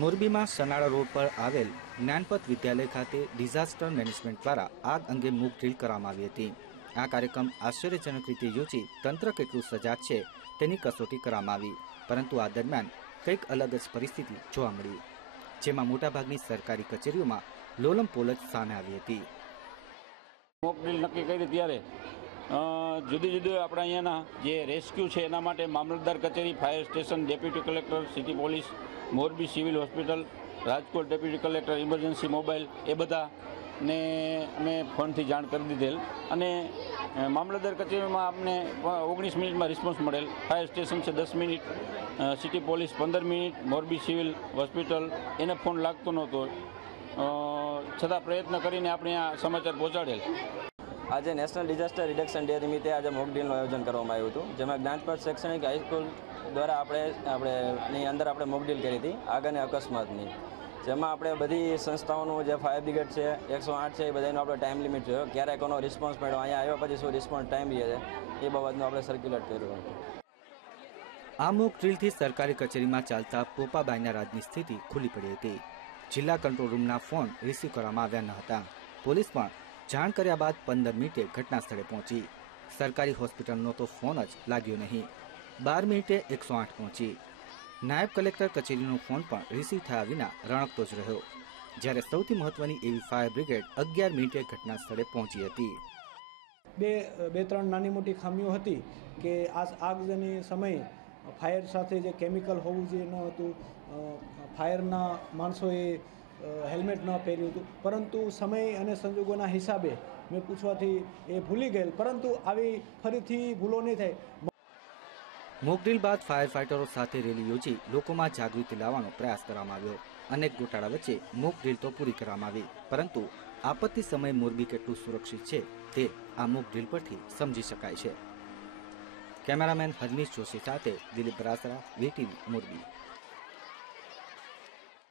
મોરબીમાં સનાળા રોડ પર આવેલ જ્ઞાનપથ વિદ્યાલય ખાતે ડિઝાસ્ટર મેનેજમેન્ટ દ્વારા આગ અંગે મૂક ડ્રીલ કરવામાં આવી હતી. આ કાર્યક્રમ આશ્ચર્યજનક રીતે યોજી તંત્ર કેટલું સજાગ છે તેની કસોટી કરવામાં આવી, પરંતુ આ દરમિયાન કંઈક અલગ જ પરિસ્થિતિ જોવા મળી, જેમાં મોટાભાગની સરકારી કચેરીઓમાં લોલમ પોલજ સામે આવી હતી. મોક ડ્રીલ નક્કી કરી ત્યારે જુદી જુદી આપણા અહીંયાના જે રેસ્ક્યુ છે એના માટે મામલતદાર કચેરી fire station deputy collector city police Morbi civil hospital Rajkot deputy collector emergency mobile એ બધા ને અમે ફોનથી જાણ કરી દીધેલ. અને મામલતદાર કચેરીમાં આપને ઓગણીસ મિનિટમાં રિસ્પોન્સ મળેલ. ફાયર સ્ટેશન છે દસ મિનિટ સિટી પોલીસ પંદર મિનિટ, મોરબી સિવિલ હોસ્પિટલ એને ફોન લાગતો નહોતો. છતાં પ્રયત્ન કરીને આપણે આ સમાચાર પહોંચાડેલ. આજે નેશનલ ડિઝાસ્ટર રિડક્શન ડે નિમિત્તે આજે મોક ડ્રીલનું આયોજન કરવામાં આવ્યું હતું, જેમાં જ્ઞાનપાઠ શૈક્ષણિક હાઈસ્કૂલ દ્વારા આપણે આપણે, ની અંદર આપણે મોક ડ્રીલ કરી હતી, આગળની અકસ્માતની. જેમાં આપણે બધી સંસ્થાઓનું જે ફાયર બ્રિગેડ છે, એકસો આઠ છે, એ બધાનો આપણે ટાઈમ લિમિટ જોયો. ક્યારે કોનો રિસ્પોન્સ મળ્યો, અહીંયા આવ્યા પછી શું રિસ્પોન્સ ટાઈમ રહે છે એ બાબતનું આપણે સર્ક્યુલેટ કર્યું હતું. આ મોક ડ્રીલથી સરકારી કચેરીમાં ચાલતા પોપાબાઈના રાજની સ્થિતિ ખુલ્લી પડી હતી. જિલ્લા કંટ્રોલ રૂમના ફોન રિસીવ કરવામાં આવ્યા ન હતા. પોલીસ પણ જાણ કર્યા બાદ પંદર મિનિટે ઘટના સ્થળે પહોંચી. સરકારી હોસ્પિટલનો તો ફોન જ લાગ્યો નહીં. બાર મિનિટે એકસો આઠ પહોંચી. નાયબ કલેક્ટર કચેરીનો ફોન પણ રિસીવ થયા વિના રણકતો જ રહ્યો. જ્યારે સૌથી મહત્વની એવી ફાયર બ્રિગેડ અગિયાર મિનિટે ઘટના સ્થળે પહોંચી હતી. બે બે, ત્રણ નાની મોટી ખામીઓ હતી કે આ આગની સમયે ફાયર સાથે જે કેમિકલ હોવું જોઈએ ન હતું ફાયરના માણસોએ હેલ્મેટ ન પહેર્યું હતું. પરંતુ સમય અને સંજોગોના હિસાબે મેં પૂછવાથી એ ભૂલી ગયેલ. પરંતુ આવી ફરીથી ભૂલો નહીં થાય. મોકડ્રીલ બાદ ફાયર ફાઇટરો સાથે રેલી યોજી લોકોમાં જાગૃતિ લાવવાનો પ્રયાસ કરવામાં આવ્યો. અનેક ગોટાળા વચ્ચે મોકડ્રીલ તો પૂરી કરવામાં આવી. પરંતુ આપત્તિ સમયે મોરબી કેટલું સુરક્ષિત છે તે આ મોકડ્રીલ પરથી સમજી શકાય છે. કેમેરામેન હરનીશ જોશી સાથે દિલીપ બરાસરા વીટીવી મોરબી.